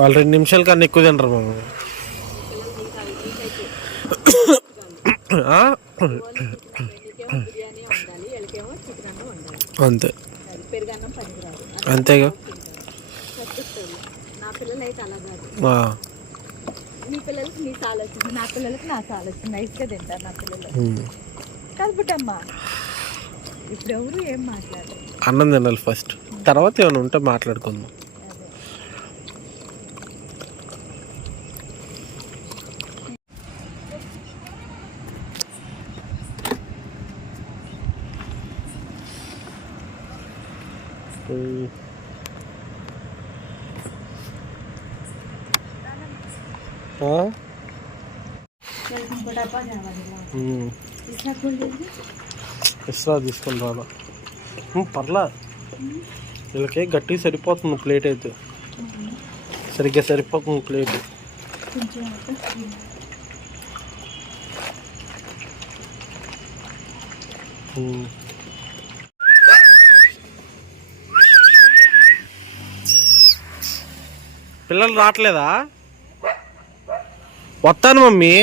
వాళ్ళు రెండు నిమిషాల కన్నా ఎక్కువ తినరు మామ. ఆ? నీకేమో బిర్యానీ వండాలి వీళ్ళకేమో చికెన్ అన్నం వండాలి అంతే. అంతేగా. చెప్తాను నా పిల్లలు అయితే అలా కాదు ఆ. మీ పిల్లలకి నీ సాల్ వచ్చింది నా పిల్లలకి నా సాల్ వచ్చింది నైస్గా తింటారు నా పిల్లలు. ఉమ్. కలుపుటమ్మా. ఇప్పుడు ఎవరు ఏం మాట్లాడరు? అన్నం తినాలి ఫస్ట్ తర్వాత ఏమైనా ఉంటే మాట్లాడుకుందాం. ఎక్స్ట్రా తీసుకుని రాలా ఉమ్, పర్లా. వీళ్ళకి గట్టి సరిపోతుంది ప్లేట్ అయితే. సరిగ్గా సరిపోతుంది ప్లేట్. కొంచెం పిల్లలు రావట్లేదా? వస్తాను మమ్మీ.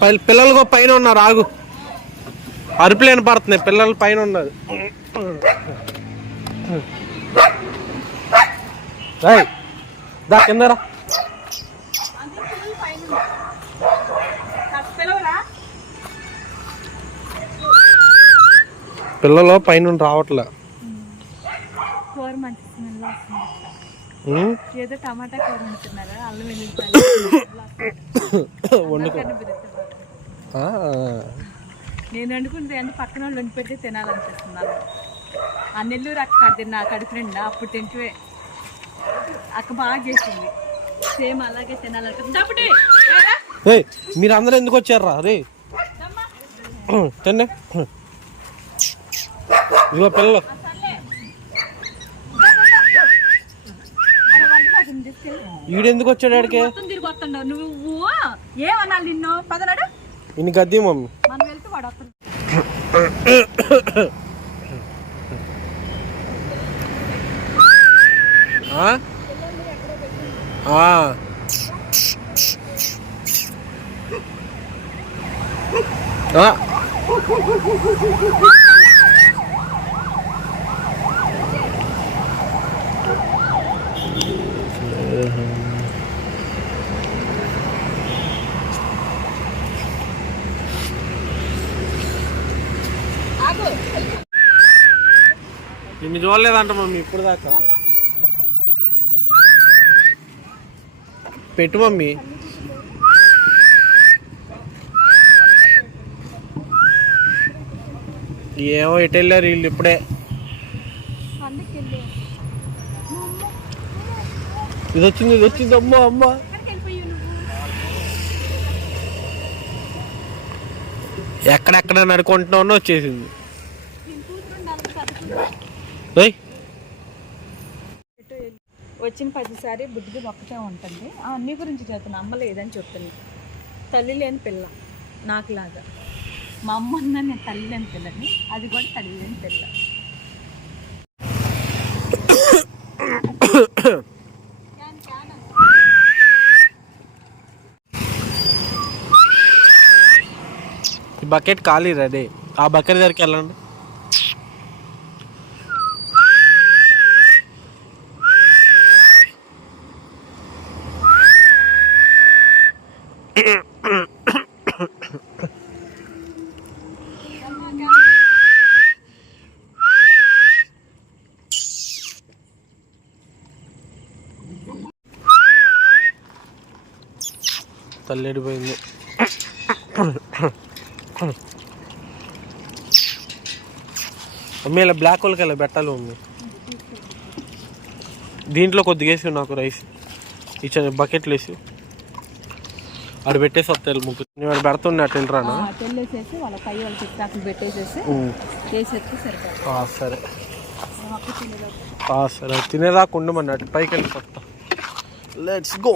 పై- పిల్లలు కూడా పైన ఉన్నారు ఆగు అరుపులేని పడుతున్నాయి పిల్లలు పైన ఉన్నారు దా కిందరా పిల్లలు పైన రావట్లే. వండుకో. నేను వండుకుంటే అంటే పక్కన వాళ్ళు వండి పెట్టి తినాలనిపిస్తున్నాను ఆ నెల్లూరు అక్క తిన్నా కడుపు నిండా అప్పుడు తింటే అక్క బాగా చేసింది. సేమ్ అలాగే? ఏయ్ మీరు అందరూ ఎందుకు వచ్చారా రే తిన్నే. ఇదిగో పిల్లలు. ఈడెందుకు వచ్చాడు ఆడికి? మొత్తం తిరిగి నువ్వు ఏమనాలి నిన్ను? పదనాడు? ఇన్ని గద్ది మమ్మీ. మనం వెళ్తే వాడు వస్తాడు ఆ? ఆ. ఆ. ఆగు నిన్ను చూడలేదంట మమ్మీ ఇప్పుడు దాకా. పెట్టు మమ్మీ. ఏమో ఎటు వెళ్ళారు వీళ్ళు ఇప్పుడే. ఇది వచ్చింది ఇది వచ్చింది అమ్మ అమ్మ. ఎక్కడెక్కడ నడుకుంటున్నావు వచ్చేసింది. వచ్చిన ప్రతిసారి బుద్ధికి ఒక్కటే ఉంటుంది. అన్ని గురించి చెప్తున్నా అమ్మ లేదని చెప్తుంది తల్లి లేని పిల్ల. నాకులాగా. మా అమ్మ అన్న నేను తల్లి లేని పిల్లని. అది కూడా తల్లి లేని పిల్ల. ఈ బకెట్ ఖాళీ రెడీ ఆ బకెట్ దగ్గరికి వెళ్ళండి. తల్లెడిపోయింది మమ్మీ ఇలా బ్లాక్ హోల్కి వెళ్ళి పెట్టాలి మమ్మీ. దీంట్లో కొద్దిగా వేసి నాకు రైస్ ఇచ్చాను బకెట్లు వేసి. ఆడ పెట్టేసి వస్తాయి ముగ్గురు. నేను ఆడ పెడుతుండే అటు వెళ్ళరానా తెల్లేసేసి వాళ్ళ పై వాళ్ళ చిత్తాకులు పెట్టేసేసి వేసేస్తే సరిపోతుంది. ఆ, సరే. సరే. తినేదాకా ఉండమని అటు పైకి వెళ్ళి వస్తా లెట్స్ గో